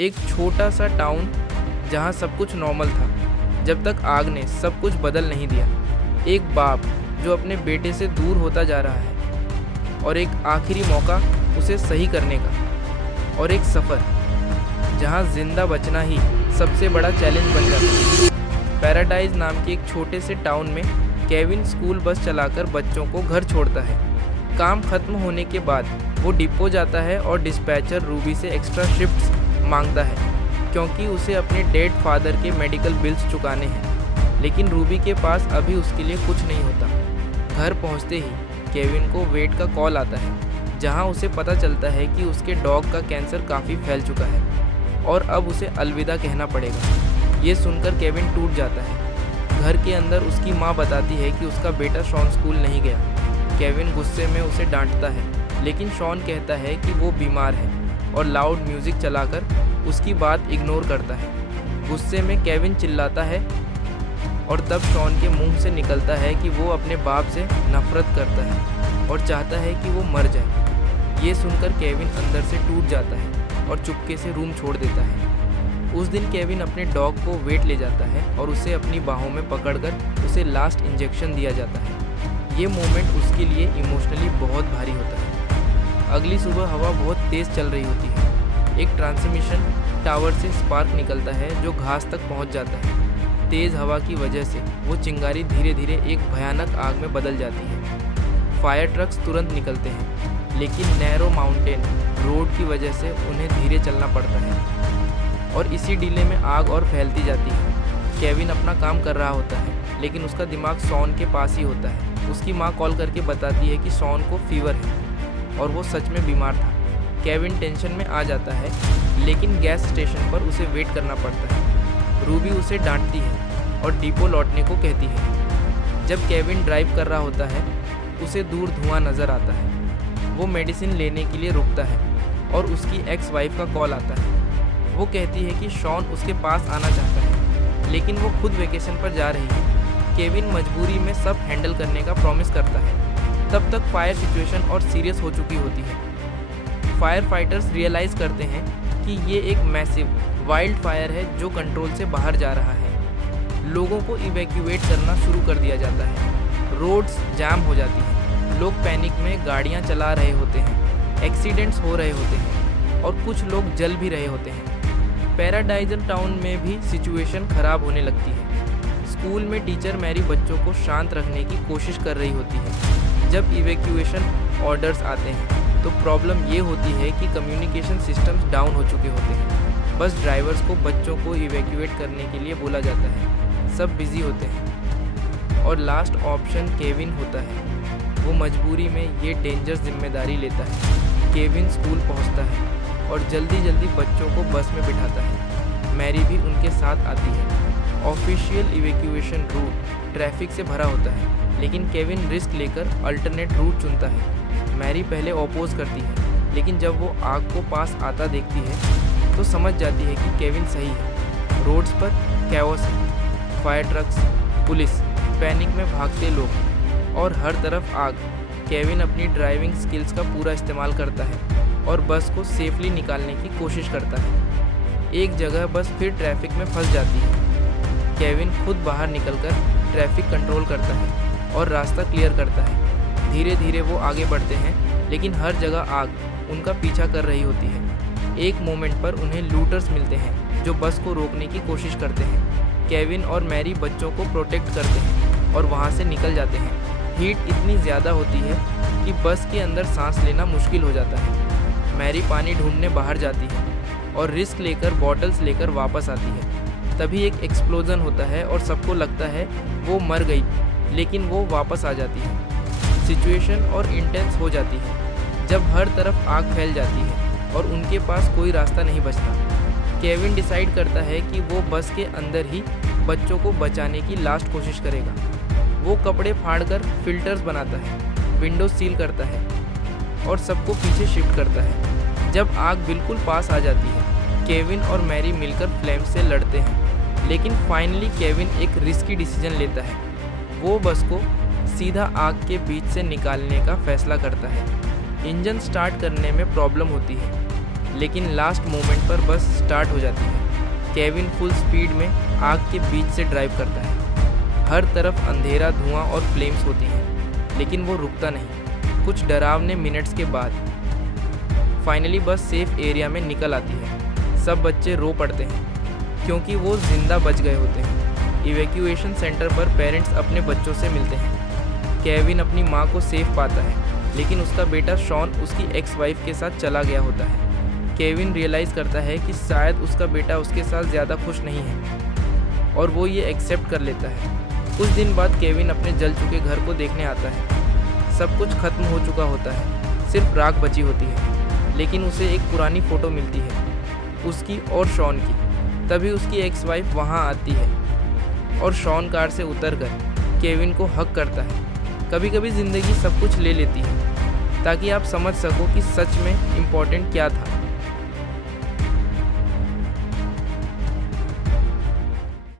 एक छोटा सा टाउन जहाँ सब कुछ नॉर्मल था, जब तक आग ने सब कुछ बदल नहीं दिया। एक बाप जो अपने बेटे से दूर होता जा रहा है, और एक आखिरी मौका उसे सही करने का, और एक सफ़र जहाँ जिंदा बचना ही सबसे बड़ा चैलेंज बन जाता है। पैराडाइज नाम के एक छोटे से टाउन में केविन स्कूल बस चलाकर बच्चों को घर छोड़ता है। काम खत्म होने के बाद वो डिपो जाता है और डिस्पैचर रूबी से एक्स्ट्रा शिफ्ट्स मांगता है, क्योंकि उसे अपने डेड फादर के मेडिकल बिल्स चुकाने हैं। लेकिन रूबी के पास अभी उसके लिए कुछ नहीं होता। घर पहुंचते ही केविन को वेट का कॉल आता है, जहां उसे पता चलता है कि उसके डॉग का कैंसर काफ़ी फैल चुका है और अब उसे अलविदा कहना पड़ेगा। ये सुनकर केविन टूट जाता है। घर के अंदर उसकी माँ बताती है कि उसका बेटा शॉन स्कूल नहीं गया। केविन गुस्से में उसे डांटता है, लेकिन शॉन कहता है कि वो बीमार है और लाउड म्यूज़िक चलाकर उसकी बात इग्नोर करता है। गुस्से में केविन चिल्लाता है और तब शॉन के मुंह से निकलता है कि वो अपने बाप से नफरत करता है और चाहता है कि वो मर जाए। ये सुनकर केविन अंदर से टूट जाता है और चुपके से रूम छोड़ देता है। उस दिन केविन अपने डॉग को वेट ले जाता है और उसे अपनी बाहों में पकड़कर उसे लास्ट इंजेक्शन दिया जाता है। ये मोमेंट उसके लिए इमोशनली बहुत भारी होता है। अगली सुबह हवा बहुत तेज़ चल रही होती है। एक ट्रांसमिशन टावर से स्पार्क निकलता है जो घास तक पहुंच जाता है। तेज़ हवा की वजह से वो चिंगारी धीरे धीरे एक भयानक आग में बदल जाती है। फायर ट्रक्स तुरंत निकलते हैं, लेकिन नैरो माउंटेन रोड की वजह से उन्हें धीरे चलना पड़ता है और इसी डिले में आग और फैलती जाती है। केविन अपना काम कर रहा होता है, लेकिन उसका दिमाग शॉन के पास ही होता है। उसकी माँ कॉल करके बताती है कि शॉन को फीवर है और वो सच में बीमार था। केविन टेंशन में आ जाता है, लेकिन गैस स्टेशन पर उसे वेट करना पड़ता है। रूबी उसे डांटती है और डिपो लौटने को कहती है। जब केविन ड्राइव कर रहा होता है, उसे दूर धुआं नज़र आता है। वो मेडिसिन लेने के लिए रुकता है और उसकी एक्स वाइफ का कॉल आता है। वो कहती है कि शॉन उसके पास आना चाहता है, लेकिन वो खुद वेकेशन पर जा रही है। केविन मजबूरी में सब हैंडल करने का प्रॉमिस करता है। तब तक फायर सिचुएशन और सीरियस हो चुकी होती है। फायर फाइटर्स रियलाइज़ करते हैं कि ये एक मैसिव वाइल्ड फायर है जो कंट्रोल से बाहर जा रहा है। लोगों को इवैक्यूएट करना शुरू कर दिया जाता है। रोड्स जाम हो जाती हैं। लोग पैनिक में गाड़ियाँ चला रहे होते हैं। एक्सीडेंट्स हो रहे होते हैं और कुछ लोग जल भी रहे होते हैं। पैराडाइजर टाउन में भी सिचुएशन ख़राब होने लगती है। स्कूल में टीचर मैरी बच्चों को शांत रखने की कोशिश कर रही होती है। जब इवैक्यूएशन ऑर्डर्स आते हैं तो प्रॉब्लम ये होती है कि कम्युनिकेशन सिस्टम्स डाउन हो चुके होते हैं। बस ड्राइवर्स को बच्चों को इवैक्यूएट करने के लिए बोला जाता है। सब बिजी होते हैं और लास्ट ऑप्शन केविन होता है। वो मजबूरी में ये डेंजरस जिम्मेदारी लेता है। केविन स्कूल पहुंचता है और जल्दी जल्दी बच्चों को बस में बिठाता है। मैरी भी उनके साथ आती है। ऑफिशियल इवैक्यूएशन रूट ट्रैफिक से भरा होता है, लेकिन केविन रिस्क लेकर अल्टरनेट रूट चुनता है। मैरी पहले अपोज करती है, लेकिन जब वो आग को पास आता देखती है तो समझ जाती है कि केविन सही है। रोड्स पर कैओस है, फायर ट्रक्स, पुलिस, पैनिक में भागते लोग और हर तरफ आग। केविन अपनी ड्राइविंग स्किल्स का पूरा इस्तेमाल करता है और बस को सेफली निकालने की कोशिश करता है। एक जगह बस फिर ट्रैफिक में फंस जाती है। केविन खुद बाहर निकलकर ट्रैफिक कंट्रोल करता है और रास्ता क्लियर करता है। धीरे धीरे वो आगे बढ़ते हैं, लेकिन हर जगह आग उनका पीछा कर रही होती है। एक मोमेंट पर उन्हें लूटर्स मिलते हैं जो बस को रोकने की कोशिश करते हैं। केविन और मैरी बच्चों को प्रोटेक्ट करते हैं और वहाँ से निकल जाते हैं। हीट इतनी ज़्यादा होती है कि बस के अंदर सांस लेना मुश्किल हो जाता है। मैरी पानी ढूंढने बाहर जाती है और रिस्क लेकर बॉटल्स लेकर वापस आती है। तभी एक एक्सप्लोजन होता है और सबको लगता है वो मर गई, लेकिन वो वापस आ जाती है। सिचुएशन और इंटेंस हो जाती है जब हर तरफ आग फैल जाती है और उनके पास कोई रास्ता नहीं बचता। केविन डिसाइड करता है कि वो बस के अंदर ही बच्चों को बचाने की लास्ट कोशिश करेगा। वो कपड़े फाड़कर फिल्टर्स बनाता है, विंडो सील करता है और सबको पीछे शिफ्ट करता है। जब आग बिल्कुल पास आ जाती है, केविन और मैरी मिलकर फ्लेम से लड़ते हैं, लेकिन फाइनली केविन एक रिस्की डिसीजन लेता है। वो बस को सीधा आग के बीच से निकालने का फैसला करता है। इंजन स्टार्ट करने में प्रॉब्लम होती है, लेकिन लास्ट मोमेंट पर बस स्टार्ट हो जाती है। केविन फुल स्पीड में आग के बीच से ड्राइव करता है। हर तरफ अंधेरा, धुआं और फ्लेम्स होती हैं, लेकिन वो रुकता नहीं। कुछ डरावने मिनट्स के बाद फाइनली बस सेफ एरिया में निकल आती है। सब बच्चे रो पड़ते हैं क्योंकि वो जिंदा बच गए होते हैं। इवैक्यूएशन सेंटर पर पेरेंट्स अपने बच्चों से मिलते हैं। केविन अपनी माँ को सेफ पाता है, लेकिन उसका बेटा शॉन उसकी एक्स वाइफ के साथ चला गया होता है। केविन रियलाइज़ करता है कि शायद उसका बेटा उसके साथ ज़्यादा खुश नहीं है और वो ये एक्सेप्ट कर लेता है। कुछ दिन बाद केविन अपने जल चुके घर को देखने आता है। सब कुछ खत्म हो चुका होता है, सिर्फ राख बची होती है। लेकिन उसे एक पुरानी फ़ोटो मिलती है, उसकी और शॉन की। तभी उसकी एक्स वाइफ वहाँ आती है और शॉन कार से उतरकर केविन को हक करता है। कभी कभी ज़िंदगी सब कुछ ले लेती है ताकि आप समझ सको कि सच में इम्पोर्टेंट क्या था।